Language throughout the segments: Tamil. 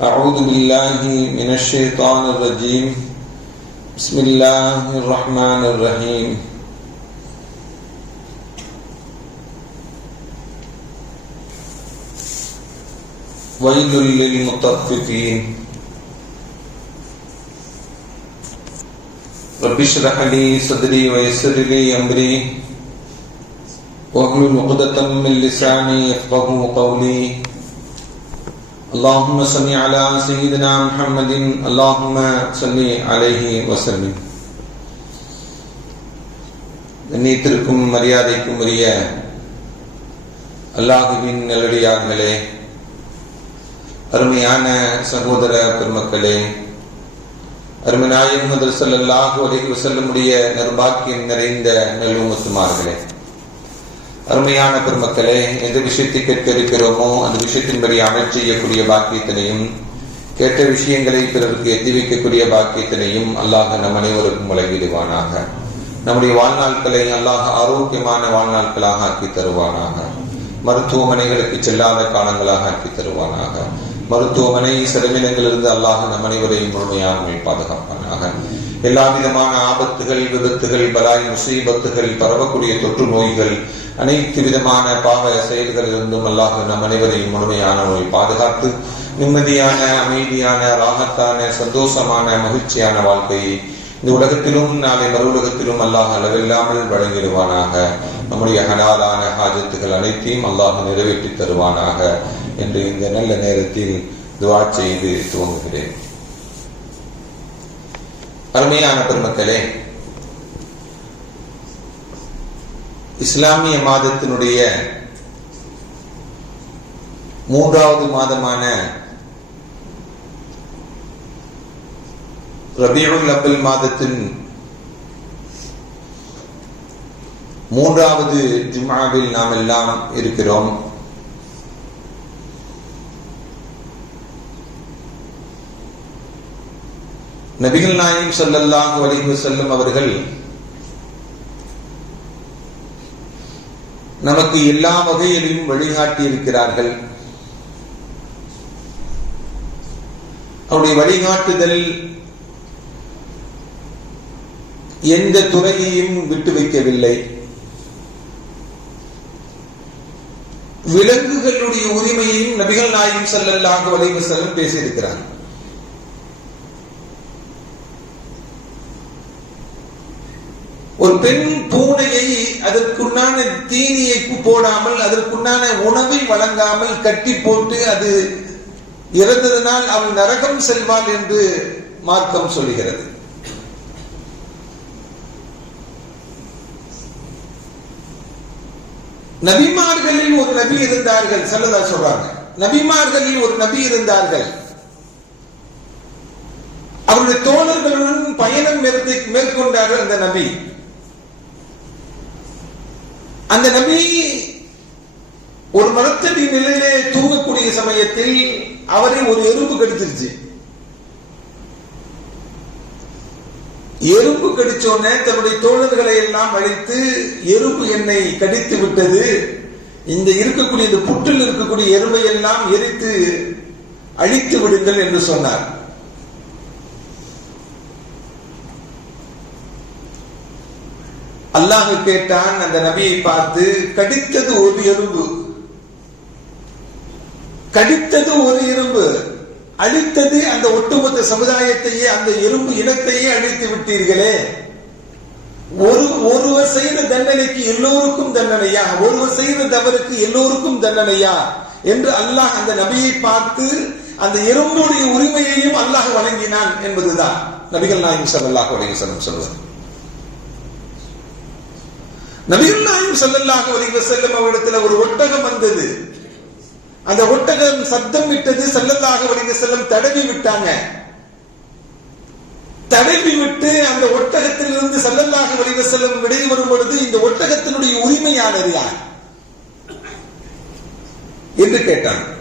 أعوذ بالله من الشيطان الرجيم. بسم الله الرحمن الرحيم. ويل للمطففين. رب اشرح لي صدري ويسر لي أمري. واحلل عقدة من لساني يفقه قولي. اللهم صل على سيدنا محمد اللهم صل عليه وسلم கண்ணியத்திற்கும் மரியாதைக்கும் உரிய அல்லாஹுவின் நல்லடியார்களே அருமையான சகோதர பெருமக்களே அருமை நாயகம் முதல் சொல்லல்லாஹு அலைஹி வஸல்லமுடைய நிர்பாக்கியம் நிறைந்த நல்வுமத்துமார்களே அருமையான பெருமக்களே எந்த விஷயத்தை கேட்க இருக்கிறோமோ அந்த விஷயத்தின்படி அமல் செய்யக்கூடிய பாக்கியத்தினையும் கேட்ட விஷயங்களை பிறருக்கு எத்தி வைக்கக்கூடிய பாக்கியத்தினையும் அல்லாஹ் நம் அனைவருக்கும் வழங்கிடுவானாக. நம்முடைய வாழ்நாட்களை அல்லாஹ் ஆரோக்கியமான வாழ்நாட்களாக ஆக்கி தருவானாக. மருத்துவமனைகளுக்கு செல்லாத காலங்களாக ஆக்கி தருவானாக. மருத்துவமனை செலவினங்களிலிருந்து அல்லாஹ் நம் அனைவரையும் முழுமையாக பாதுகாப்பானாக. எல்லா விதமான ஆபத்துகள் விபத்துகள் பலாய் முசீபத்துகள் பரவக்கூடிய தொற்று நோய்கள் அனைத்து விதமான பாவ செயல்களிலிருந்தும் அல்லாஹ் நம் அனைவரையும் முழுமையான நோய் பாதுகாத்து நிம்மதியான அமைதியான ராகத்தான சந்தோஷமான மகிழ்ச்சியான வாழ்க்கையை இந்த உலகத்திலும் நாளை மறு உலகத்திலும் அல்லாஹ் அளவில்லாமல் வழங்கிடுவானாக. நம்முடைய ஹலாலான ஹாஜத்துகள் அனைத்தையும் அல்லாஹ் நிறைவேற்றி தருவானாக. என்று இந்த நல்ல நேரத்தில் துவா செய்து துவங்குகிறேன். அருமையான பெருமக்களே இஸ்லாமிய மாதத்தினுடைய மூன்றாவது மாதமான ரபியுல் அப்பில் மாதத்தின் மூன்றாவது ஜுமாவில் நாம் எல்லாம் இருக்கிறோம். நபிகள் நாயம் சொல்லல்லாஹு அலைஹி செல்லும் அவர்கள் நமக்கு எல்லா வகையிலும் வழிகாட்டி இருக்கிறார்கள். அவருடைய வழிகாட்டுதல் எந்த துறையையும் விட்டு வைக்கவில்லை. விலங்குகளுடைய உரிமையையும் நபிகள் நாயும் செல்லல்லாக வலைவு செல்லும் பேசியிருக்கிறார்கள். ஒரு பெண் பூனையை அதற்குண்டான தீனியை போடாமல் அதற்குண்டான உணவை வழங்காமல் கட்டி போட்டு அது இறந்ததனால் அவள் நரகம் செல்வாள் என்று மார்க்கம் சொல்லுகிறது. நபிமார்களில் ஒரு நபி இருந்தார்கள் செல்லதா சொல்றாங்க. நபிமார்களில் ஒரு நபி இருந்தார்கள். அவருடைய தோழர்களுடன் பயணம் மேற்கொண்டார்கள் அந்த நபி. அந்த நபி ஒரு மரத்தடி நிலையிலே தூங்கக்கூடிய சமயத்தில் அவரை ஒரு எறும்பு கடிச்சிருச்சு. எறும்பு கடிச்சோடனே தன்னுடைய தோழர்களை எல்லாம் அழைத்து எறும்பு என்னை கடித்து விட்டது. இந்த இருக்கக்கூடிய இந்த புற்றில் இருக்கக்கூடிய எறும்பை எல்லாம் எரித்து அழித்து விடுங்கள் என்று சொன்னார். அல்லாஹ் கேட்டான் அந்த நபியை பார்த்து கடித்தது ஒரு எறும்பு. கடித்தது ஒரு எறும்பு. அழித்தது அந்த ஒட்டுமொத்த சமுதாயத்தையே அந்த எறும்பு இனத்தையே அழித்து விட்டீர்களே. ஒரு ஒருவர் செய்த தண்டனைக்கு எல்லோருக்கும் தண்டனையா? ஒருவர் செய்த தவறுக்கு எல்லோருக்கும் தண்டனையா? என்று அல்லாஹ் அந்த நபியை பார்த்து அந்த எறும்புடைய உரிமையையும் அல்லாஹ் வழங்கினான் என்பதுதான். நபிகள் நாயகம் சல்லாஹ் அலையம் சொல்வது. நபியுல்லாயும் செல்லல்லாக ஒலிவ செல்லும் அவரிடத்துல ஒரு ஒட்டகம் வந்தது. அந்த ஒட்டகம் சப்தம் விட்டது செல்லல்லாக ஒலிவ செல்லும் தடவி விட்டாங்க. தடவி விட்டு அந்த ஒட்டகத்திலிருந்து செல்லல்லாக ஒலிவ செல்லும் விடை வரும் பொழுது இந்த ஒட்டகத்தினுடைய உரிமையாளர் யார்? என்று கேட்டான்.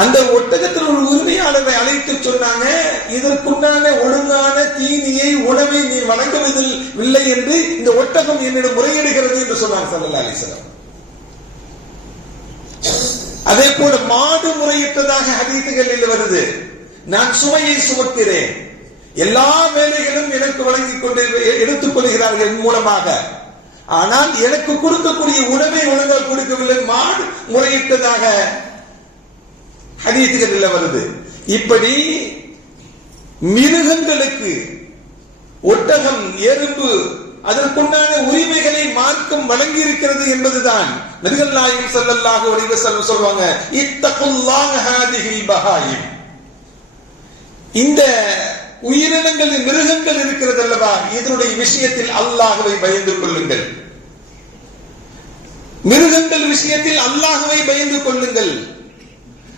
அந்த ஒட்டகத்தில் ஒரு உரிமையாளரை அழைத்து சொன்னாங்க இதற்குண்டான ஒழுங்கான தீனியை உணவை நீ வழங்குவதில் இல்லை என்று இந்த ஒட்டகம் என்னிடம் முறையிடுகிறது என்று சொன்னாங்க சல்லா அலிஸ்லாம் அதே போல மாடு முறையிட்டதாக ஹதீசுகளில் வருது. நான் சுமையை சுமக்கிறேன். எல்லா வேலைகளும் எனக்கு வழங்கிக் கொண்டு எடுத்துக் கொள்கிறார்கள் மூலமாக. ஆனால் எனக்கு கொடுக்கக்கூடிய உணவை ஒழுங்காக கொடுக்கவில்லை. மாடு முறையிட்டதாக ஹதீசுகளில் வருது? இப்படி மிருகங்களுக்கு ஒட்டகம் எறும்பு அதற்குண்டான உரிமைகளை மார்க்கம் வழங்கி இருக்கிறது என்பதுதான் நபிகள் நாயகம் ஸல்லல்லாஹு அலைஹி வஸல்லம் சொல்வாங்க இத்தகுல்லாஹ ஹாதிஹில் பஹாயிம். இந்த உயிரினங்கள் மிருகங்கள் இருக்கிறது அல்லவா? இதனுடைய விஷயத்தில் அல்லாஹ்வை பயந்து கொள்ளுங்கள். மிருகங்கள் விஷயத்தில் அல்லாஹ்வை பயந்து கொள்ளுங்கள்.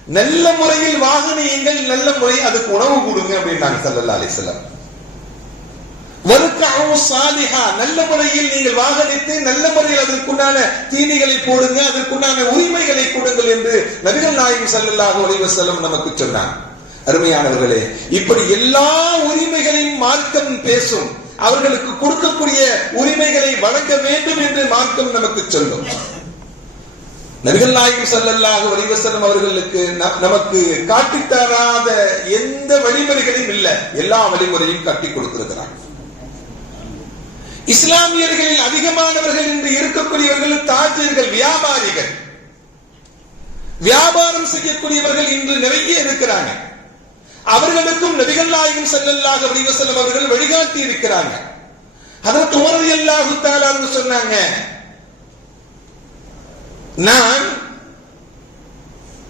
நல்ல முறையில் வாகனியங்கள் நல்ல முறை அதுக்கு உணவு கொடுங்க அப்படின்னாங்க சல்லல்லா அலிஸ்லாம் வறுக்காவும் சாலிஹா நல்ல முறையில் நீங்கள் வாகனித்து நல்ல முறையில் அதற்குண்டான தீனிகளை போடுங்க அதற்குண்டான உரிமைகளை கொடுங்கள் என்று நபிகள் நாயகம் சல்லல்லாஹு அலைஹி நமக்கு சொன்னார் அருமையானவர்களே இப்படி எல்லா உரிமைகளையும் மார்க்கம் பேசும் அவர்களுக்கு கொடுக்கக்கூடிய உரிமைகளை வழங்க வேண்டும் என்று மார்க்கம் நமக்கு சொல்லும். நபிகள் நாயகம் ஸல்லல்லாஹு அலைஹி அவர்களுக்கு ந- நமக்கு காட்டித் தராத எந்த வழிமுறைகளையும் இல்ல. எல்லா வழிமுறையும் காட்டி கொடுத்திருக்கிறார். இஸ்லாமியர்களில் அதிகமானவர்கள் இன்று இருக்கக்கூடியவர்கள் தாஜர்கள் வியாபாரிகள். வியாபாரம் செய்யக்கூடியவர்கள் இன்று நிறைய இருக்கிறாங்க. அவர்களுக்கும் நபிகள் நாயகம் செல்லல்லாக அலைஹி அவர்கள் வழிகாட்டி இருக்கிறாங்க. அதற்கு உமர் ரலியல்லாஹு சொன்னாங்க நான்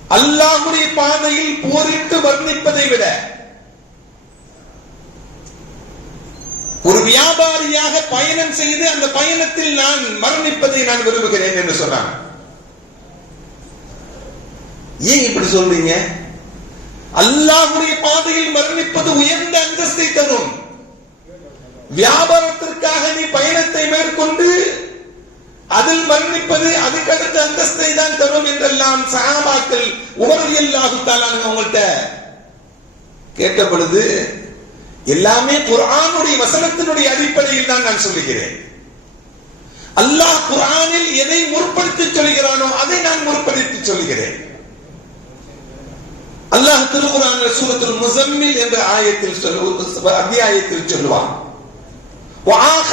அல்லாஹுடைய பாதையில் போரிட்டு வர்ணிப்பதை விட ஒரு வியாபாரியாக பயணம் செய்து அந்த பயணத்தில் நான் மரணிப்பதை நான் விரும்புகிறேன் என்று சொன்னான் ஏன் இப்படி சொல்றீங்க? அல்லாஹுடைய பாதையில் மரணிப்பது உயர்ந்த அந்தஸ்தை தரும். வியாபாரத்திற்காக நீ பயணத்தை மேற்கொண்டு அதில் மரணிப்பது அதுக்கடுத்த அந்தஸ்தை தான் தரும் என்றெல்லாம் சஹாபாக்கள் உமர் அல்லாஹு தாலானுங்க உங்கள்கிட்ட கேட்ட பொழுது எல்லாமே குர்ஆனுடைய வசனத்தினுடைய அடிப்படையில் தான் நான் சொல்லுகிறேன் அல்லாஹ் குர்ஆனில் எதை முற்படுத்தி சொல்கிறானோ அதை நான் முற்படுத்தி சொல்கிறேன் அல்லாஹ் திருக்குறான் சூரத்துல் முசம்மில் என்ற ஆயத்தில் சொல்லு அத்தியாயத்தில் சொல்லுவான் وآخرون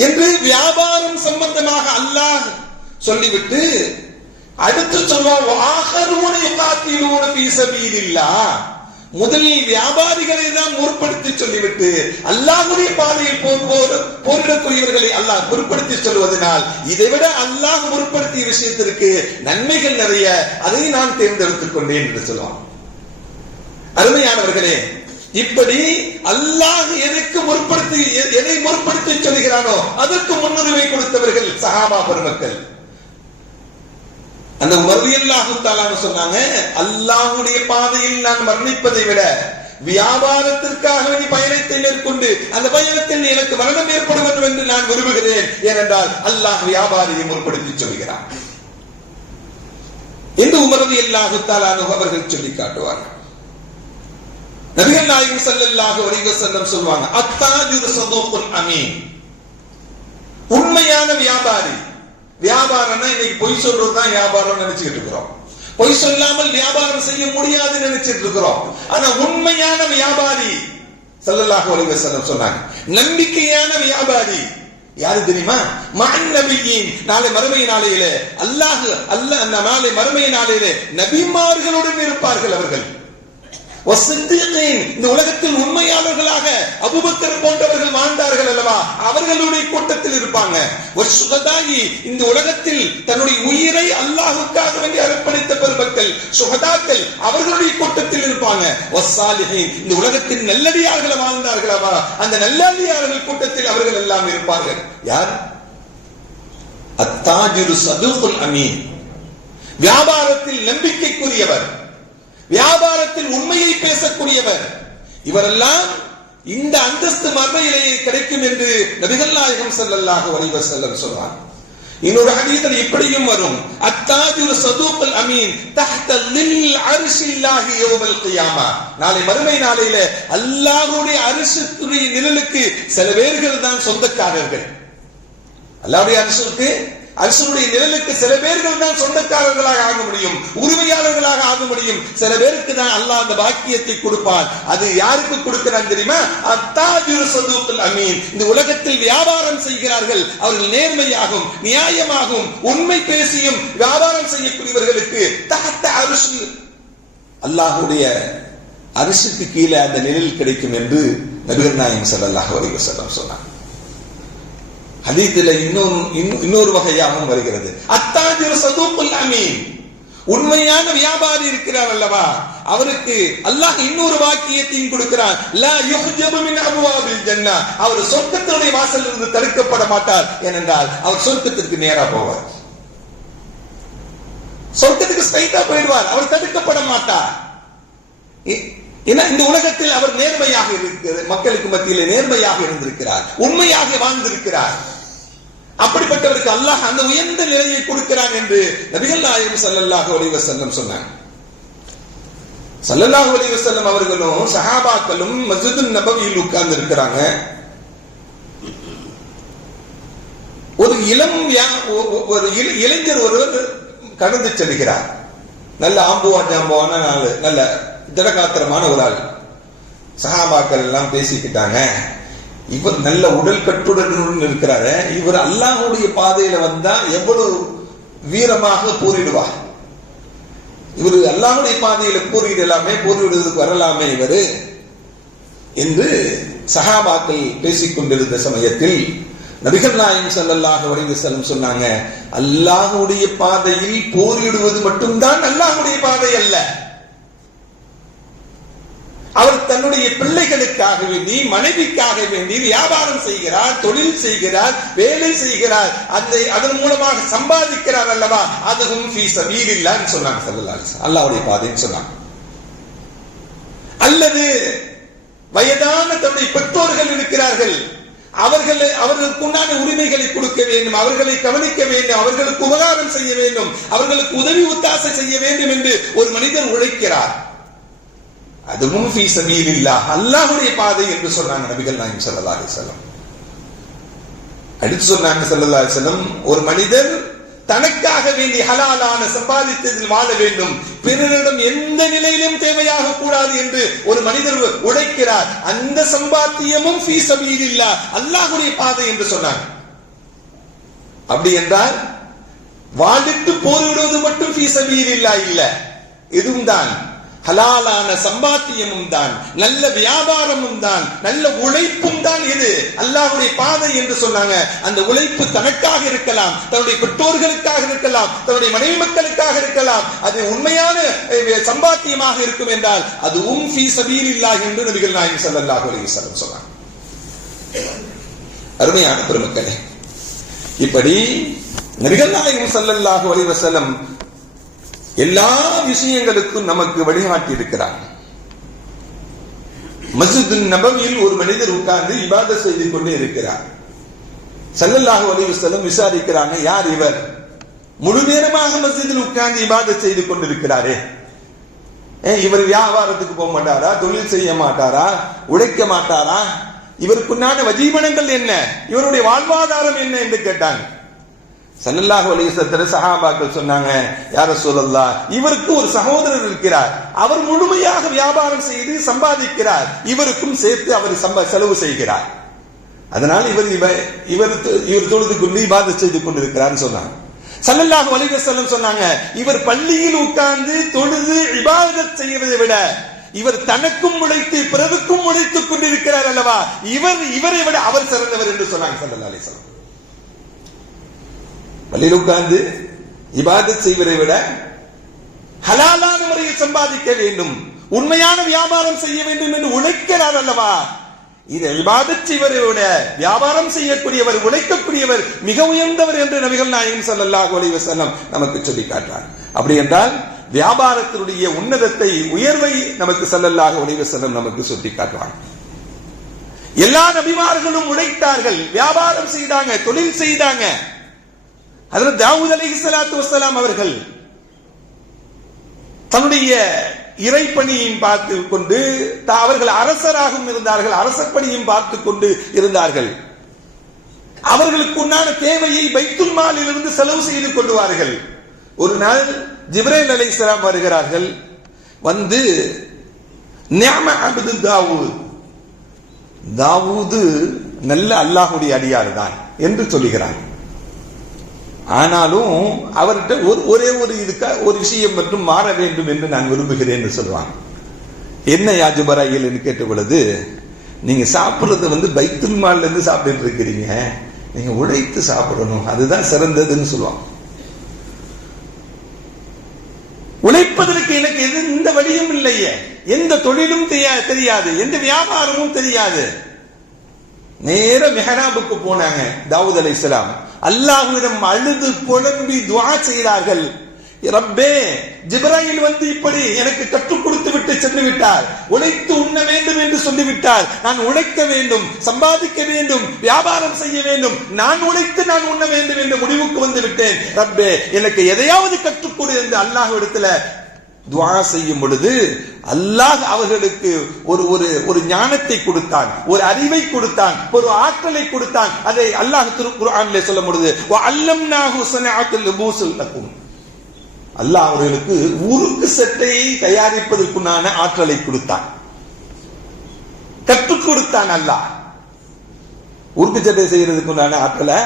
என்று வியாபாரம் சம்பந்தமாக அல்லாஹ் சொல்லிவிட்டு அடுத்து சொல்லுவான் முதலில் வியாபாரிகளை தான் முற்படுத்தி சொல்லிவிட்டு அல்லாஹுடைய பாதையில் போரிடக்கூடியவர்களை அல்லாஹ் முற்படுத்தி சொல்வதனால் இதை விட அல்லாஹ் முற்படுத்திய விஷயத்திற்கு நன்மைகள் நிறைய அதை நான் தேர்ந்தெடுத்துக் கொண்டேன் என்று சொல்லுவான் அருமையானவர்களே இப்படி அல்லாஹ் எனக்கு முற்படுத்தி எதை முற்படுத்தி சொல்கிறானோ அதற்கு முன்னுரிமை கொடுத்தவர்கள் சஹாபா பெருமக்கள். அந்த மருவியல்லாஹு தாலான்னு சொன்னாங்க அல்லாஹுடைய பாதையில் நான் மரணிப்பதை விட வியாபாரத்திற்காக நீ பயணத்தை மேற்கொண்டு அந்த பயணத்தில் எனக்கு மரணம் ஏற்பட வேண்டும் என்று நான் விரும்புகிறேன். ஏனென்றால் அல்லாஹ் வியாபாரியை முற்படுத்தி சொல்கிறான். என்று உமரது அல்லாஹு அவர்கள் சொல்லி காட்டுவார்கள். நபிகள் நாயகம் செல்லல்லாக அலைஹி செல்லம் சொல்வாங்க அத்தாஜுர் சதோக்குல் அமீன். உண்மையான வியாபாரி வியாபாரம்னா இன்னைக்கு பொய் சொல்றது தான் வியாபாரம் நினைச்சுக்கிட்டு இருக்கிறோம். பொய் சொல்லாமல் வியாபாரம் செய்ய முடியாதுன்னு நினைச்சிட்டு இருக்கிறோம். ஆனா உண்மையான வியாபாரி செல்லல்லாக அலைஹி செல்லம் சொன்னாங்க நம்பிக்கையான வியாபாரி. யாரு தெரியுமா? மகன் நபியின் நாளை மறுமை நாளையிலே அல்லாஹ் அல்ல நாளை மறுமை நாளையிலே நபிமார்களுடன் இருப்பார்கள் அவர்கள். இந்த உலகத்தில் உண்மையாளர்களாக அபுபக்கர் போன்றவர்கள் வாழ்ந்தார்கள் அல்லவா? அவர்களுடைய கூட்டத்தில் இருப்பாங்க. ஒரு சுகதாயி இந்த உலகத்தில் தன்னுடைய உயிரை அல்லாஹுக்காக வேண்டி அர்ப்பணித்த பெருமக்கள் சுகதாக்கள் அவர்களுடைய கூட்டத்தில் இருப்பாங்க. இந்த உலகத்தின் நல்லடியார்கள் வாழ்ந்தார்கள் அல்லவா? அந்த நல்லடியார்கள் கூட்டத்தில் அவர்கள் எல்லாம் இருப்பார்கள். யார்? அத்தாஜிரு சதுகுல் அமீன். வியாபாரத்தில் நம்பிக்கைக்குரியவர். வியாபாரத்தில் உண்மையை பேசக்கூடியவர். இவரெல்லாம் இந்த அந்தஸ்து மர்மையிலேயே கிடைக்கும் என்று நபிகள் நாயகம் செல்லல்லாக வரைவர் செல்லம் சொல்றார். இன்னொரு ஹதீஸில் இப்படியும் வரும். அத்தாஜுர் சதூக்கல் அமீன் தஹ்த லில் அரிசில்லாஹி யௌமல் கியாமா. நாளை மறுமை நாளையில அல்லாஹ்வுடைய அரிசுடைய நிழலுக்கு சில பேர்கள் தான் சொந்தக்காரர்கள். அல்லாஹ்வுடைய அரிசுக்கு அரசனுடைய நிழலுக்கு சில பேர்கள் தான் சொந்தக்காரர்களாக ஆக முடியும் உரிமையாளர்களாக ஆக முடியும். சில பேருக்கு தான் அல்லாஹ் அந்த பாக்கியத்தை கொடுப்பார். அது யாருக்கு கொடுக்கிறான் தெரியுமா? அத்தாஜுர் சதூக்குல் அமீன். இந்த உலகத்தில் வியாபாரம் செய்கிறார்கள். அவர்கள் நேர்மையாகவும் நியாயமாகவும் உண்மை பேசியும் வியாபாரம் செய்யக்கூடியவர்களுக்கு தகத்த அரிசி. அல்லாஹுடைய அரிசிக்கு கீழே அந்த நிழல் கிடைக்கும் என்று நபிகர் நாயகம் சல்லாஹ் அலைஹி சொன்னார் ஹதீத்தில் இன்னொரு இன்னும் இன்னொரு வகையாகவும் வருகிறது. அத்தாஜிர் சதூக்குல் அமீன். உண்மையான வியாபாரி இருக்கிறார் அல்லவா? அவருக்கு அல்லாஹ் இன்னொரு வாக்கியத்தையும் கொடுக்கிறான். லா யுஹ்ஜபு மின் அபுவாபில் ஜன்னா. அவர் சொர்க்கத்தினுடைய வாசல் இருந்து தடுக்கப்பட மாட்டார். ஏனென்றால் அவர் சொர்க்கத்திற்கு நேரா போவார். சொர்க்கத்துக்கு ஸ்ட்ரைட்டா போயிடுவார். அவர் தடுக்கப்பட மாட்டார். ஏன்னா இந்த உலகத்தில் அவர் நேர்மையாக இருக்கிறது மக்களுக்கு மத்தியில் நேர்மையாக இருந்திருக்கிறார். உண்மையாக வாழ்ந்திருக்கிறார். அப்படிப்பட்டவருக்கு அல்லாஹ் அந்த உயர்ந்த நிலையை கொடுக்கிறான் என்று நபிகள் நாயகம் ஸல்லல்லாஹு அலைஹி வஸல்லம் சொன்னாங்க. சல்லல்லாஹ் அலைஹி வஸல்லம் அவர்களும் சஹாபாக்களும் மஸ்ஜிதுன் நபவியில் உட்கார்ந்து இருக்கிறாங்க ஒரு இளம் யா- ஒ- ஒரு இள- இளைஞர் ஒருவர் கடந்து செல்கிறார். நல்ல ஆம்புவா ஜாம்புவான நாள் நல்ல திடகாத்திரமான ஒரு ஆள். சஹாபாக்கள் எல்லாம் பேசிக்கிட்டாங்க. இவர் நல்ல உடல் கட்டுடன் இருக்கிறாரு. இவர் அல்லாஹுடைய பாதையில வந்தா எவ்வளவு வீரமாக போரிடுவார். இவர் அல்லாஹுடைய பாதையில போரிடலாமே போரிடுவதற்கு வரலாமே இவரு என்று சஹாபாக்கள் பேசிக் கொண்டிருந்த சமயத்தில் நபிகள் நாயம் ஸல்லல்லாஹு வடிவு செல்லும் சொன்னாங்க அல்லாஹுடைய பாதையில் போரிடுவது மட்டும்தான் அல்லாஹ்வுடைய பாதை அல்ல. அவர் தன்னுடைய பிள்ளைகளுக்காக வேண்டி மனைவிக்காக வேண்டி வியாபாரம் செய்கிறார் தொழில் செய்கிறார் வேலை செய்கிறார் அந்த அதன் மூலமாக சம்பாதிக்கிறார் அல்லவா? அதுவும் ஃபீ சொன்னாங்க ஸல்லல்லாஹு பாதைன்னு சொன்னாங்க. அல்லது வயதான தன்னுடைய பெற்றோர்கள் இருக்கிறார்கள். அவர்கள் அவர்களுக்கு உண்டான உரிமைகளை கொடுக்க வேண்டும் அவர்களை கவனிக்க வேண்டும் அவர்களுக்கு உபகாரம் செய்ய வேண்டும் அவர்களுக்கு உதவி உத்தாசை செய்ய வேண்டும் என்று ஒரு மனிதர் உழைக்கிறார். அதுவும் ஃபீ சபீலில்லாஹ். அல்லாஹ்வுடைய பாதை என்று சொன்னாங்க நபிகள் நாயம் ஸல்லல்லாஹு அலைஹி வஸல்லம். அடுத்து சொன்னாங்க ஸல்லல்லாஹு அலைஹி ஒரு மனிதர் தனக்காக வேண்டி ஹலாலான சம்பாதித்ததில் வாழ வேண்டும். பிறரிடம் எந்த நிலையிலும் தேவையாக கூடாது என்று ஒரு மனிதர் உழைக்கிறார் அந்த சம்பாத்தியமும் ஃபீ சபீலில்லாஹ். அல்லாஹ்வுடைய பாதை என்று சொன்னாங்க. அப்படி என்றால் வாழ்ந்துட்டு போரிடுவது மட்டும் ஃபீ இல்ல. இதுவும் தான் ஹலாலான சம்பாத்தியமும் தான் நல்ல வியாபாரமும் தான் நல்ல உழைப்பும் தான் இது. அல்லாஹுடைய பாதை என்று சொன்னாங்க. அந்த உழைப்பு தனக்காக இருக்கலாம் தன்னுடைய பெற்றோர்களுக்காக இருக்கலாம் தன்னுடைய மனைவி மக்களுக்காக இருக்கலாம். அது உண்மையான சம்பாத்தியமாக இருக்கும் என்றால் அது உம் ஃபீ இல்லா என்று நபிகள் நாயகம் சல்லாஹ் அலி வஸல்லம் சொன்னாங்க. அருமையான பெருமக்களே இப்படி நபிகள் நாயகம் ஸல்லல்லாஹு அலி வசலம் எல்லா விஷயங்களுக்கும் நமக்கு வழிகாட்டி இருக்கிறார் மஸ்ஜித் நபவியில் ஒரு மனிதர் உட்கார்ந்து இபாத செய்து கொண்டே இருக்கிறார். சல்லல்லாஹு அலைஹி வஸல்லம் விசாரிக்கிறாங்க யார் இவர்? முழு நேரமாக மசிதில் உட்கார்ந்து இபாத செய்து கொண்டிருக்கிறாரே. ஏ, இவர் வியாபாரத்துக்கு போக மாட்டாரா? தொழில் செய்ய மாட்டாரா? உழைக்க மாட்டாரா? இவருக்குண்டான வஜீவனங்கள் என்ன? இவருடைய வாழ்வாதாரம் என்ன என்று கேட்டாங்க. சல்லல்லாஹு அலைஹி சஹாபாக்கள் சொன்னாங்க யார சொல்லல்லா இவருக்கு ஒரு சகோதரர் இருக்கிறார். அவர் முழுமையாக வியாபாரம் செய்து சம்பாதிக்கிறார். இவருக்கும் சேர்த்து அவர் சம்ப செலவு செய்கிறார். அதனால் இவர் இவர் இவர் இவர் தொழுது கொண்டு செய்து கொண்டிருக்கிறார் சொன்னாங்க. சல்லல்லாஹு அலைஹி சொன்னாங்க இவர் பள்ளியில் உட்கார்ந்து தொழுது இபாதத் செய்வதை விட இவர் தனக்கும் உழைத்து பிறருக்கும் உழைத்துக் கொண்டிருக்கிறார் அல்லவா? இவர் இவரை விட அவர் சிறந்தவர் என்று சொன்னாங்க சல்லல்லா அலிசல்லாம் பள்ளியில் உட்கார்ந்து இபாதத் செய்வதை விட ஹலாலான முறையில் சம்பாதிக்க வேண்டும். உண்மையான வியாபாரம் செய்ய வேண்டும் என்று உழைக்கிறார் அல்லவா? இது இபாதத் செய்வரோட வியாபாரம் செய்யக்கூடியவர் உழைக்கக்கூடியவர் மிக உயர்ந்தவர் என்று நபிகள் நாயகம் ஸல்லல்லாஹு அலைஹி வஸல்லம் நமக்கு சொல்லி காட்டுறார் அப்படி என்றால் வியாபாரத்தினுடைய உன்னதத்தை உயர்வை நமக்கு செல்லல்லாக அலைஹி நமக்கு சொல்லி காட்டுவாங்க எல்லா நபிமார்களும் உழைத்தார்கள். வியாபாரம் செய்தாங்க தொழில் செய்தாங்க. அதில் தாவூத் அலி சலாத்து வசலாம் அவர்கள் தன்னுடைய இறைப்பணியையும் பார்த்து கொண்டு அவர்கள் அரசராகவும் இருந்தார்கள் அரசர் பணியும் பார்த்து கொண்டு இருந்தார்கள். அவர்களுக்கு உண்டான தேவையை பைத்துல் மாலிலிருந்து செலவு செய்து கொள்வார்கள் ஒரு நாள் ஜிப்ரேல் அலைஹிஸ்ஸலாம் வருகிறார்கள். வந்து நியம தாவூத். தாவூது நல்ல அல்லாஹுடைய அடியார் தான் என்று சொல்லுகிறார். ஆனாலும் அவர்கிட்ட ஒரு ஒரே ஒரு இதுக்காக ஒரு விஷயம் மட்டும் மாற வேண்டும் என்று நான் விரும்புகிறேன் என்று சொல்லுவாங்க. என்ன யாஜுபராயில் என்று கேட்ட பொழுது நீங்க சாப்பிட்றது வந்து பைத்துல் மால்ல இருந்து சாப்பிட்டு இருக்கிறீங்க. நீங்க உழைத்து சாப்பிடணும். அதுதான் சிறந்ததுன்னு சொல்லுவாங்க. உழைப்பதற்கு எனக்கு எது எந்த வழியும் இல்லையே. எந்த தொழிலும் தெரியா- தெரியாது. எந்த வியாபாரமும் தெரியாது. நேர மெஹராபுக்கு போனாங்க தாவூத் இஸ்லாம் அல்லாஹ்விடம் அழுது புலம்பி துவா செய்தார்கள். ரப்பே ஜிப்ராயில் வந்து இப்படி எனக்கு கற்றுக் கொடுத்து விட்டு சென்று விட்டார். உழைத்து உண்ண வேண்டும் என்று சொல்லிவிட்டார் நான் உழைக்க வேண்டும் சம்பாதிக்க வேண்டும் வியாபாரம் செய்ய வேண்டும். நான் உழைத்து நான் உண்ண வேண்டும் என்ற முடிவுக்கு வந்து விட்டேன். ரப்பே எனக்கு எதையாவது கற்றுக்கொடு என்று அல்லாஹ் இடத்துல துவா செய்யும் பொழுது அல்லாஹ் அவர்களுக்கு ஒரு ஒரு ஒரு ஞானத்தை கொடுத்தான் ஒரு அறிவை கொடுத்தான் ஒரு ஆற்றலை கொடுத்தான். அதை அல்லாஹ் திருக்குர்ஆனிலே சொல்லும் பொழுது அல்லாஹ் அவர்களுக்கு உருக்கு சட்டையை தயாரிப்பதற்குண்டான ஆற்றலை கொடுத்தான். கற்றுக் கொடுத்தான் அல்லாஹ். உருக்கு சட்டை செய்யறதுக்குண்டான ஆற்றலை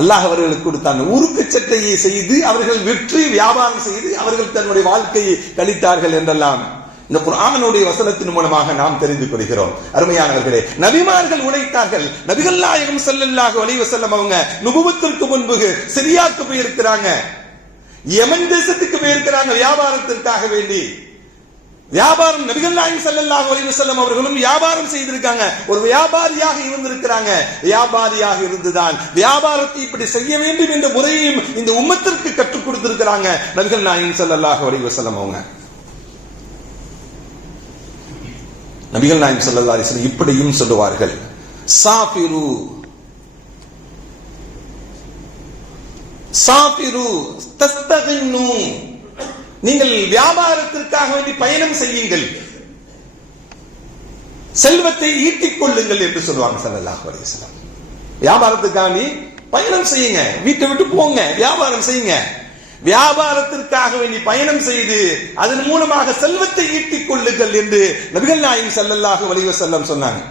அல்லாஹ் அவர்களுக்கு கொடுத்தான் உருக்கு சட்டையை செய்து அவர்கள் விற்று வியாபாரம் செய்து அவர்கள் தன்னுடைய வாழ்க்கையை கழித்தார்கள் என்றெல்லாம் இந்த குரானுடைய வசனத்தின் மூலமாக நாம் தெரிந்து கொள்கிறோம். அருமையானவர்களே நபிமார்கள் உழைத்தார்கள். நபிகள் நாயகம் செல்லல்லாக வலிவு செல்லம் அவங்க நுபுவத்திற்கு முன்பு சிரியாக்கு போயிருக்கிறாங்க. யமன் தேசத்துக்கு போயிருக்கிறாங்க வியாபாரத்திற்காக வேண்டி. வியாபாரம் நபிகள் நாயகம் ஸல்லல்லாஹு அலைஹி வஸல்லம் அவர்களும் வியாபாரம் செய்திருக்காங்க. ஒரு வியாபாரியாக இருந்திருக்கிறாங்க. வியாபாரியாக இருந்துதான். வியாபாரத்தை இப்படி செய்ய வேண்டும் என்ற முறையையும் இந்த உம்மத்திற்கு கற்றுக் கொடுத்திருக்கிறாங்க நபிகள் நாயகம் ஸல்லல்லாஹு அலைஹி வஸல்லம் அவங்க. நபிகள் நாயகம் ஸல்லல்லாஹு அலைஹி இப்படியும் சொல்லுவார்கள். சாபிரு சாபிரு தஸ்தகின்னு. நீங்கள் வியாபாரத்திற்காக வேண்டி பயணம் செய்யுங்கள். செல்வத்தை ஈட்டிக் கொள்ளுங்கள் என்று சொல்லுவாங்க ஸல்லல்லாஹு அலைஹி வியாபாரத்துக்காக நீ பயணம் செய்யுங்க. வீட்டை விட்டு போங்க. வியாபாரம் செய்யுங்க. வியாபாரத்திற்காக வேண்டி பயணம் செய்து அதன் மூலமாக செல்வத்தை ஈட்டிக் கொள்ளுங்கள் என்று நபிகள் நாயகம் ஸல்லல்லாஹு வலிவ செல்லம் சொன்னாங்க.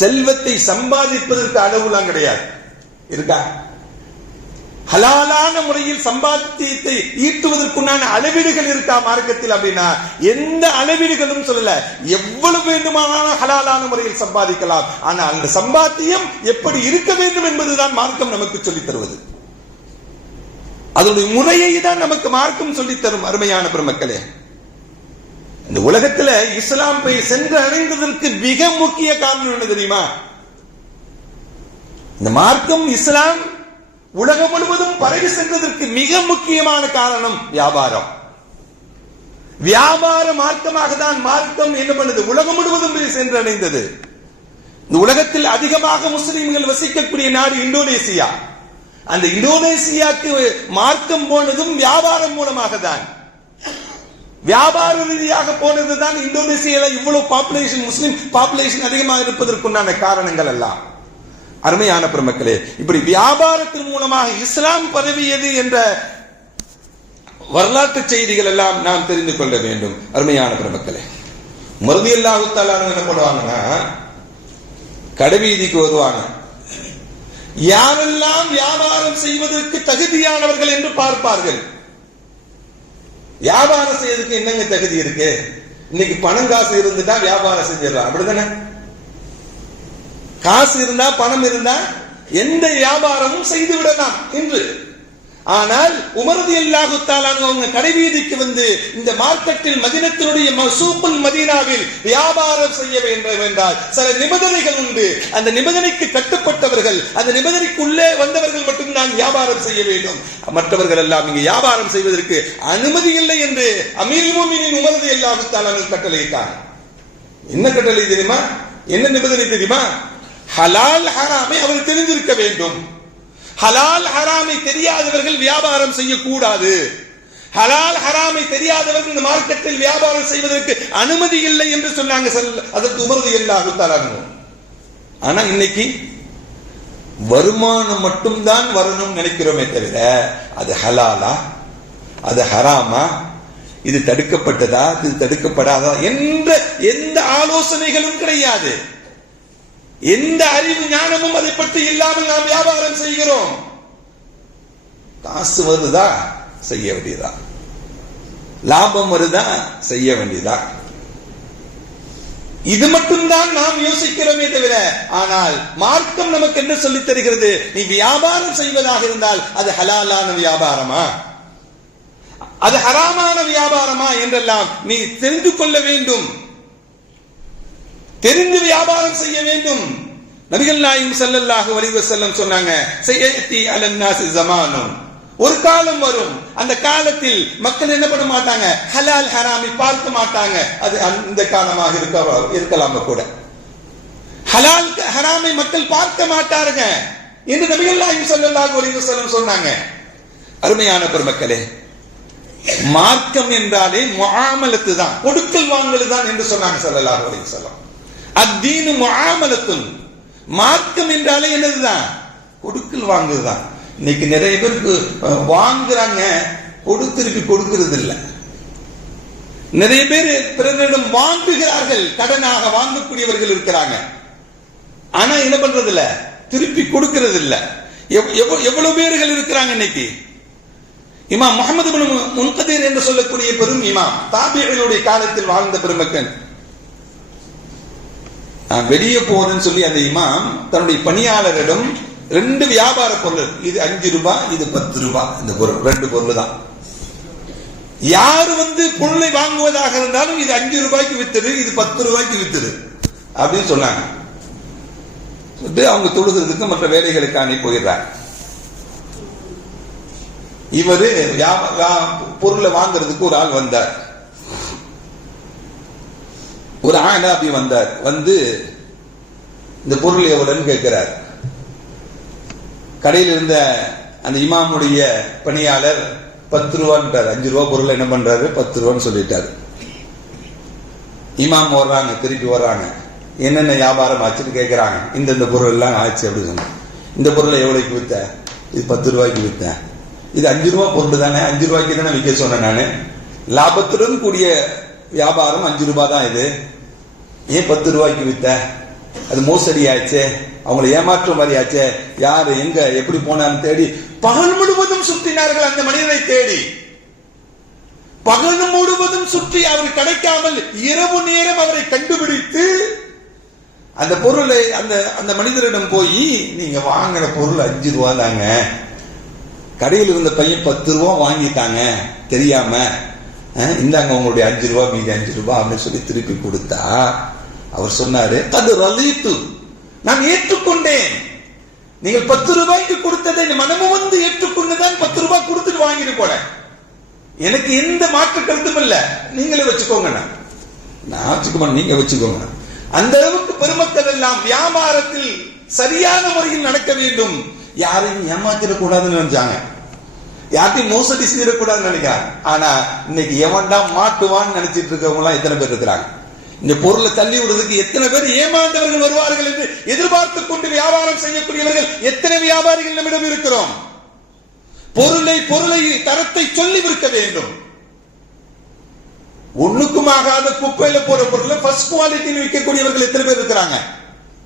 செல்வத்தை சம்பாதிப்பதற்கு அளவுலாம் கிடையாது. இருக்கா? ஹலாலான முறையில் சம்பாத்தியத்தை ஈட்டுவதற்குண்டான அளவீடுகள் இருக்கா மார்க்கத்தில் அப்படின்னா எந்த அளவீடுகளும் சொல்லல. எவ்வளவு வேண்டுமானாலும் ஹலாலான முறையில் சம்பாதிக்கலாம். ஆனால் அந்த சம்பாத்தியம் எப்படி இருக்க வேண்டும் என்பதுதான் மார்க்கம் நமக்கு சொல்லித் தருவது. அதனுடைய முறையை தான் நமக்கு மார்க்கம் சொல்லித் தரும் அருமையான பெருமக்களே. இந்த உலகத்துல இஸ்லாம் போய் சென்று அடைந்ததற்கு மிக முக்கிய காரணம் என்ன தெரியுமா? இந்த மார்க்கம் இஸ்லாம் உலகம் முழுவதும் பரவி சென்றதற்கு மிக முக்கியமான காரணம் வியாபாரம். வியாபார மார்க்கமாக தான் மார்க்கம் என்ன பண்ணது? உலகம் முழுவதும் சென்றடைந்தது. இந்த உலகத்தில் அதிகமாக முஸ்லிம்கள் வசிக்கக்கூடிய நாடு இந்தோனேசியா. அந்த இந்தோனேசியாக்கு மார்க்கம் போனதும் வியாபாரம் மூலமாக தான் வியாபார ரீதியாக போனதுதான் இந்தோனேசியால இவ்வளவு பாப்புலேஷன் முஸ்லிம் பாப்புலேஷன் அதிகமாக இருப்பதற்குண்டான காரணங்கள் எல்லாம். அருமையான பெருமக்களே இப்படி வியாபாரத்தின் மூலமாக இஸ்லாம் பரவியது என்ற வரலாற்று செய்திகள் எல்லாம் நாம் தெரிந்து கொள்ள வேண்டும். அருமையான பெருமக்களே மருதி அல்லாஹுத்தாலான என்ன பண்ணுவாங்கன்னா கடைவீதிக்கு வருவாங்க. யாரெல்லாம் வியாபாரம் செய்வதற்கு தகுதியானவர்கள் என்று பார்ப்பார்கள். வியாபாரம் செய்யறதுக்கு என்னங்க தகுதி இருக்கு? இன்னைக்கு பணம் காசு இருந்துட்டா வியாபாரம் செஞ்சிடலாம். அப்படிதானே காசு இருந்தா பணம் இருந்தா எந்த வியாபாரமும் செய்து விடலாம் என்று. ஆனால் உமரது அல்லாஹுத்தாலான அவங்க கடைவீதிக்கு வந்து இந்த மார்க்கெட்டில் மதினத்தினுடைய மசூப்புல் மதீனாவில் வியாபாரம் செய்ய வேண்டும் என்றால் சில நிபந்தனைகள் உண்டு. அந்த நிபந்தனைக்கு கட்டுப்பட்டவர்கள் அந்த நிபந்தனைக்கு உள்ளே வந்தவர்கள் மட்டும்தான் வியாபாரம் செய்ய வேண்டும். மற்றவர்கள் எல்லாம் இங்கு வியாபாரம் செய்வதற்கு அனுமதி இல்லை என்று அமீர் மோமினின் உமரது அல்லாஹுத்தாலான கட்டளையிட்டார் என்ன கட்டளை தெரியுமா? என்ன நிபந்தனை தெரியுமா? ஹலால் ஹராமை அவர் தெரிந்திருக்க வேண்டும். ஹலால் ஹராமை தெரியாதவர்கள் வியாபாரம் செய்யக்கூடாது. ஹலால் ஹராமை தெரியாதவர்கள் இந்த மார்க்கெட்டில் வியாபாரம் செய்வதற்கு அனுமதி இல்லை என்று சொன்னாங்க அதற்கு உமரது எல்லா ஆனா இன்னைக்கு வருமானம் மட்டும்தான் வரணும் நினைக்கிறோமே தவிர அது ஹலாலா? அது ஹராமா? இது தடுக்கப்பட்டதா? இது தடுக்கப்படாதா? என்ற எந்த ஆலோசனைகளும் கிடையாது. எந்த அறிவு ஞானமும் அதை பற்றி இல்லாமல் நாம் வியாபாரம் செய்கிறோம். காசு வருதா? செய்ய வேண்டியதா? லாபம் வருதா? செய்ய வேண்டியதா? இது மட்டும்தான் நாம் யோசிக்கிறோமே தவிர ஆனால் மார்க்கம் நமக்கு என்ன சொல்லித் தருகிறது? நீ வியாபாரம் செய்வதாக இருந்தால் அது ஹலாலான வியாபாரமா? அது ஹராமான வியாபாரமா என்றெல்லாம் நீ தெரிந்து கொள்ள வேண்டும். தெரிந்து வியாபாரம் செய்ய வேண்டும். நபிகள் நாயும் செல்லல்லாக வலிவு செல்லம் சொன்னாங்க சையத்தி அலன்னாசி ஜமானும் ஒரு காலம் வரும். அந்த காலத்தில் மக்கள் என்ன பண்ண மாட்டாங்க? ஹலால் ஹராமி பார்க்க மாட்டாங்க. அது அந்த காலமாக இருக்க இருக்கலாம கூட. ஹலால் ஹராமை மக்கள் பார்க்க மாட்டாருங்க. என்று நபிகள் நாயும் செல்லல்லாக வலிவு செல்லம் சொன்னாங்க. அருமையான பெருமக்களே மார்க்கம் என்றாலே மாமலத்து தான் கொடுக்கல் வாங்கல் தான் என்று சொன்னாங்க செல்லல்லாக வலிவு செல்லம் அத்தீனு மாமலத்தும் மார்க்கம் என்றாலே என்னதுதான்? கொடுக்கல் வாங்குதுதான் இன்னைக்கு நிறைய பேருக்கு வாங்குறாங்க கொடுத்திருக்கு கொடுக்கிறது இல்லை நிறைய பேர் பிறரிடம் வாங்குகிறார்கள் கடனாக வாங்கக்கூடியவர்கள் இருக்கிறாங்க. ஆனா என்ன பண்றது இல்ல திருப்பி கொடுக்கிறது இல்ல எவ்- எவ்வ- எவ்வளவு பேர்கள் இருக்கிறாங்க இன்னைக்கு? இமாம் முகமது முன்கதீர் என்று சொல்லக்கூடிய பெரும் இமாம். தாபியர்களுடைய காலத்தில் வாழ்ந்த பெருமக்கன் வெளியே போகணும்னு சொல்லி அந்த இமாம் தன்னுடைய பணியாளரிடம் ரெண்டு வியாபார பொருள் இது அஞ்சு ரூபாய் இது பத்து ரூபாய் இந்த பொருள் ரெண்டு பொருள் தான். யாரு வந்து பொருளை வாங்குவதாக இருந்தாலும் இது அஞ்சு ரூபாய்க்கு வித்துரு இது பத்து ரூபாய்க்கு வித்துரு அப்படின்னு சொன்னாங்க. சொல்லிட்டு அவங்க தொழுகிறதுக்கு மற்ற வேலைகளுக்கு அனுப்பி போயிடுறாங்க. இவரு வா- பொருளை வாங்குறதுக்கு ஒரு ஆள் வந்தார். ஒரு ஆனாபி வந்தார்? வந்து இந்த பொருள் எவ்வளவுன்னு கேட்கிறார். கடையில் இருந்த அந்த இமாமுடைய பணியாளர் பத்து ரூபான்ட்டார் அஞ்சு ரூபா பொருள் என்ன பண்றாரு? பத்து ரூபான்னு சொல்லிட்டாரு. இமாம் வர்றாங்க திருப்பி வர்றாங்க என்னென்ன வியாபாரம் ஆச்சுன்னு கேட்கறாங்க. இந்த இந்த பொருள் எல்லாம் ஆச்சு அப்படின்னு சொன்னாங்க இந்த பொருளை எவ்வளவுக்கு வித்த? இது பத்து ரூபாய்க்கு வித்தேன் இது அஞ்சு ரூபா பொருள் தானே? அஞ்சு ரூபாய்க்கு தானே விற்க சொன்னேன் நானு. லாபத்துடன் கூடிய வியாபாரம் அஞ்சு ரூபாய் தான் இது. ஏன் பத்து ரூபாய்க்கு வித்த? அது மோசடி ஆயிடுச்சு அவங்களை ஏமாற்ற மாதிரி ஆச்சே யாரு எங்க எப்படி போனான்னு தேடி. பகல் முழுவதும் சுற்றினார்கள் அந்த மனிதனை தேடி. பகல் முழுவதும் சுற்றி அவர் கிடைக்காமல் இரவு நேரம் அவரை கண்டுபிடித்து அந்த பொருளை அந்த அந்த மனிதரிடம் போய் நீங்க வாங்கின பொருள் அஞ்சு ரூபா தாங்க கடையில் இருந்த பையன் பத்து ரூபா வாங்கிட்டாங்க. தெரியாம இந்தாங்க உங்களுடைய அஞ்சு ரூபா மீதி அஞ்சு ரூபா அப்படின்னு சொல்லி திருப்பி கொடுத்தா அவர் சொன்னாரு அது ரலீத்து. நான் ஏற்றுக்கொண்டேன். நீங்கள் பத்து ரூபாய்க்கு கொடுத்ததை மனமும் வந்து ஏற்றுக்கொண்டுதான் பத்து ரூபாய் கொடுத்துட்டு வாங்கிட்டு போனேன் எனக்கு எந்த மாற்று கருத்தும் இல்ல. நீங்களே வச்சுக்கோங்க நான். வச்சுக்கோங்க நீங்க வச்சுக்கோங்க அந்த அளவுக்கு பெருமக்கள் எல்லாம் வியாபாரத்தில் சரியான முறையில் நடக்க வேண்டும். யாரையும் ஏமாத்திடக்கூடாதுன்னு நினைச்சாங்க. யார்ட்டையும் மோசடி செய்யக்கூடாதுன்னு நினைக்கிறாங்க ஆனா இன்னைக்கு எவன்டா மாட்டுவான்னு நினைச்சிட்டு இருக்கவங்க எல்லாம் எத்தனை பேர் இருக்கிறாங்க? இந்த பொருளை தள்ளி விடுறதுக்கு எத்தனை பேர் ஏமாந்தவர்கள் வருவார்கள் என்று எதிர்பார்த்து கொண்டு வியாபாரம் செய்யக்கூடியவர்கள் எத்தனை வியாபாரிகள் நம்மிடம் இருக்கிறோம்? பொருளை பொருளை தரத்தை சொல்லி விற்க வேண்டும். ஒண்ணுக்கும் ஆகாத குப்பையில போற பொருளை ஃபர்ஸ்ட் குவாலிட்டியில் விற்கக்கூடியவர்கள் எத்தனை பேர் இருக்கிறாங்க?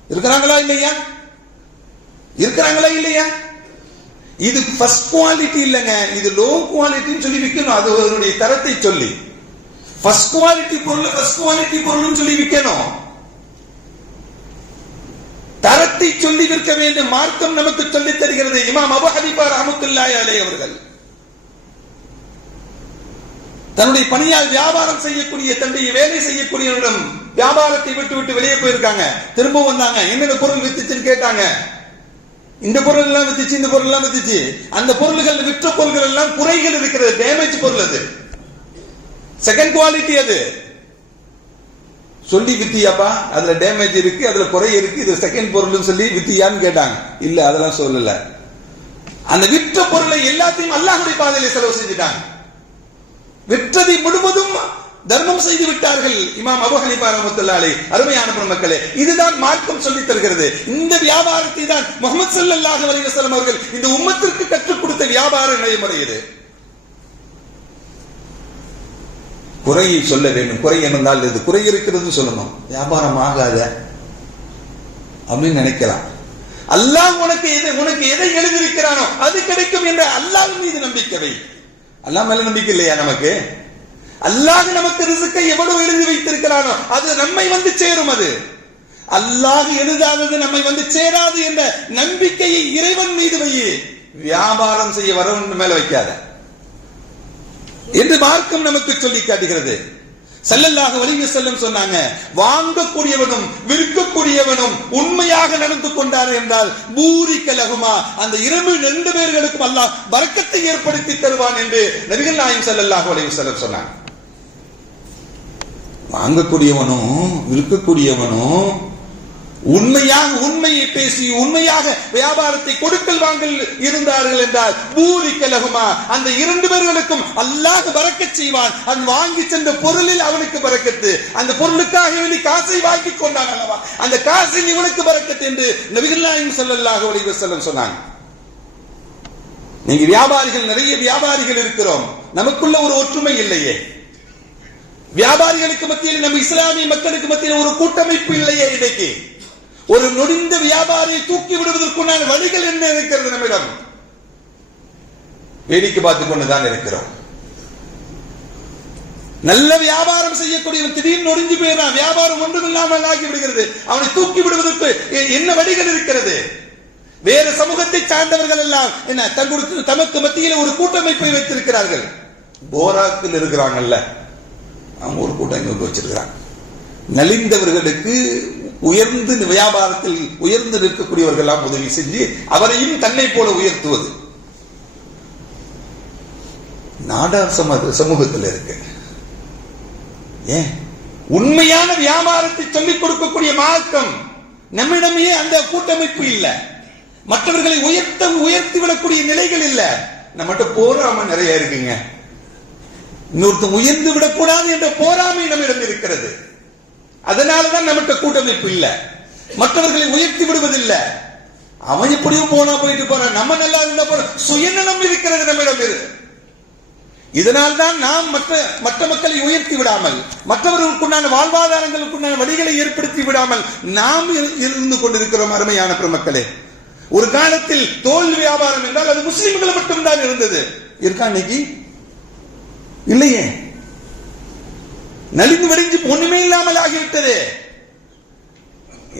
இருக்கிறாங்களா இல்லையா? இருக்கிறாங்களா இல்லையா? இது ஃபர்ஸ்ட் குவாலிட்டி இல்லைங்க. இது லோ குவாலிட்டின்னு சொல்லி விற்கணும் அது அதனுடைய தரத்தை சொல்லி. ஃபர்ஸ்ட் குவாலிட்டி பொருள் ஃபர்ஸ்ட் குவாலிட்டி பொருள்னு சொல்லி விற்கணும் தரத்தை சொல்லி விற்க வேண்டும் மார்க்கம் நமக்கு சொல்லித் தருகிறது. இமாம் அபு ஹனீஃபா ரஹமத்துல்லாய் அலைஹி அவர்கள். தன்னுடைய பணியால் வியாபாரம் செய்யக்கூடிய தன்னுடைய வேலை செய்யக்கூடியவரிடம் வியாபாரத்தை விட்டு விட்டு வெளியே போயிருக்காங்க. திரும்ப வந்தாங்க. என்னென்ன பொருள் வித்துச்சுன்னு கேட்டாங்க. இந்த பொருள் எல்லாம் வித்துச்சு இந்த பொருள் எல்லாம் வித்துச்சு. அந்த பொருள்கள் விற்ற பொருள்கள் எல்லாம் குறைகள் இருக்கிறது டேமேஜ் பொருள் அது. செகண்ட் குவாலிட்டி அது. சொல்லி வித்தியாப்பா அதுல டேமேஜ் இருக்கு அதுல குறை இருக்கு இது செகண்ட் பொருள்னு சொல்லி வித்தியான்னு கேட்டாங்க. இல்ல அதெல்லாம் சொல்லல. அந்த விற்ற பொருளை எல்லாத்தையும் அல்லாஹுடைய பாதையில செலவு செஞ்சுட்டாங்க. விற்றதை முழுவதும் தர்மம் செய்து விட்டார்கள். இமாம் அபு ஹனீஃபா ரஹ்மத்துல்லாஹி அருமையான மக்களே இதுதான் மார்க்கம் சொல்லித் தருகிறது. இந்த வியாபாரத்தை தான் முகமது சல்லாஹ் அலிவசலம் அவர்கள் இந்த உம்மத்திற்கு கற்றுக் கொடுத்த வியாபார நடைமுறை இது. குறையை சொல்ல வேண்டும். குறை இருந்தால் இது குறை இருக்கிறது சொல்லணும். வியாபாரம் ஆகாத அப்படின்னு நினைக்கலாம். அல்லாஹ் உனக்கு எதை உனக்கு எதை எழுதியிருக்கிறானோ அது கிடைக்கும் என்ற அல்லாஹ் மீது நம்பிக்கை வை. அல்லாஹ் மேல நம்பிக்கை இல்லையா நமக்கு? அல்லாஹ் நமக்கு ரிசுக்கை எவ்வளவு எழுதி வைத்திருக்கிறானோ அது நம்மை வந்து சேரும் அது. அல்லாஹ் எழுதாதது நம்மை வந்து சேராது என்ற நம்பிக்கையை இறைவன் மீது வையே வியாபாரம் செய்ய வரவன் மேல வைக்காத. என்று மார்க்கம் நமக்கு சொல்லி காட்டுகிறது. செல்லல்லாக வலிங்க செல்லும் சொன்னாங்க வாங்கக்கூடியவனும் விற்கக்கூடியவனும் உண்மையாக நடந்து கொண்டார் என்றால் பூரி கலகுமா? அந்த இரவு ரெண்டு பேர்களுக்கும் அல்லாஹ் வர்க்கத்தை ஏற்படுத்தி தருவான் என்று நபிகள் நாயம் செல்லல்லாக வலிங்க செல்லும் சொன்னாங்க. வாங்கக்கூடியவனும் விற்கக்கூடியவனும் உண்மையாக உண்மையை பேசி உண்மையாக வியாபாரத்தை கொடுக்கல் வாங்கல் இருந்தார்கள் என்றால் பூரி கலகுமா? அந்த இரண்டு பேர்களுக்கும் அல்லாஹ் பறக்கச் செய்வான். அந்த வாங்கி சென்ற பொருளில் அவனுக்கு பறக்கத்து. அந்த பொருளுக்காக இவனி காசை வாங்கி கொண்டான் அல்லவா? அந்த காசில் இவனுக்கு பறக்கத்து என்று நபிகள்லாயும் நாயகம் ஸல்லல்லாஹு செல்லம் சொன்னாங்க. நீங்க வியாபாரிகள் நிறைய வியாபாரிகள் இருக்கிறோம். நமக்குள்ள ஒரு ஒற்றுமை இல்லையே. வியாபாரிகளுக்கு மத்தியில் நம்ம இஸ்லாமிய மக்களுக்கு மத்தியில் ஒரு கூட்டமைப்பு இல்லையே இன்றைக்கு. ஒரு நொடிந்த வியாபாரியை தூக்கி விடுவதற்குண்டான வழிகள் என்ன இருக்கிறது நம்மிடம்? வேடிக்கை பார்த்துக் கொண்டுதான் இருக்கிறோம். நல்ல வியாபாரம் செய்யக்கூடிய திடீர்னு நொடிஞ்சு போயிடறான். வியாபாரம் ஒன்றும் இல்லாமல் ஆகி விடுகிறது அவனை தூக்கி விடுவதற்கு என்ன வழிகள் இருக்கிறது? வேறு சமூகத்தை சார்ந்தவர்கள் எல்லாம் என்ன தங்களுக்கு தமக்கு மத்தியில் ஒரு கூட்டமைப்பை வைத்திருக்கிறார்கள். போராக்கில் இருக்கிறாங்கல்ல. அவங்க ஒரு கூட்டமைப்பு வச்சிருக்கிறாங்க. நலிந்தவர்களுக்கு உயர்ந்து வியாபாரத்தில் உயர்ந்து நிற்கக்கூடியவர்கள் எல்லாம் உதவி செஞ்சு அவரையும் தன்னை போல உயர்த்துவது. நாடார் சமூக சமூகத்தில் இருக்கு. ஏன்? உண்மையான வியாபாரத்தை சொல்லிக் கொடுக்கக்கூடிய மார்க்கம் நம்மிடமே அந்த கூட்டமைப்பு இல்லை. மற்றவர்களை உயர்த்த உயர்த்தி விடக்கூடிய நிலைகள் இல்லை. நம்மகிட்ட போராம நிறைய இருக்குங்க. இன்னொருத்தன் உயர்ந்து விடக்கூடாது என்ற போராமை நம்மிடம் இருக்கிறது. அதனாலதான் நம்மகிட்ட கூட்டமைப்பு இல்ல. மற்றவர்களை உயர்த்தி விடுவதில்லை. அவன் எப்படியும் போனா போயிட்டு போறான். நம்ம நல்லா இருந்தா போற சுயநலம் இருக்கிறது நம்மிடம் இரு. இதனால் தான் நாம் மற்ற மற்ற மக்களை உயர்த்தி விடாமல் மற்றவர்களுக்குண்டான வாழ்வாதாரங்களுக்குண்டான வழிகளை ஏற்படுத்தி விடாமல் நாம் இரு- இருந்து கொண்டிருக்கிறோம் அருமையான பெருமக்களே. ஒரு காலத்தில் தோல் வியாபாரம் என்றால் அது முஸ்லிம்கள் மட்டும்தான் இருந்தது. இருக்கா இன்னைக்கு? இல்லையே. நலிந்து வடிஞ்சு ஒண்ணுமே இல்லாமல் ஆகிவிட்டது.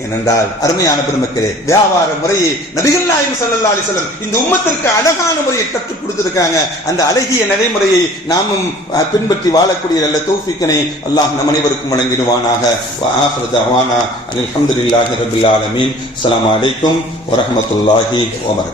ஏனென்றால் அருமையான பெருமக்களே வியாபார முறையை நபிகள் நாயகம் ஸல்லல்லாஹு அலைஹி இந்த உம்மத்திற்கு அழகான முறையை கற்றுக் கொடுத்திருக்காங்க. அந்த அழகிய நடைமுறையை நாமும் பின்பற்றி வாழக்கூடிய நல்ல தௌஃபிக்கனை அல்லாஹ் நம் அனைவருக்கும் வழங்கிடுவானாக. அலமதுல்லாஹி ரபுல்லாலமீன் தஅவானா அல்ஹம்துலில்லாஹி வரமத்துல்லாஹி ஆலமீன்.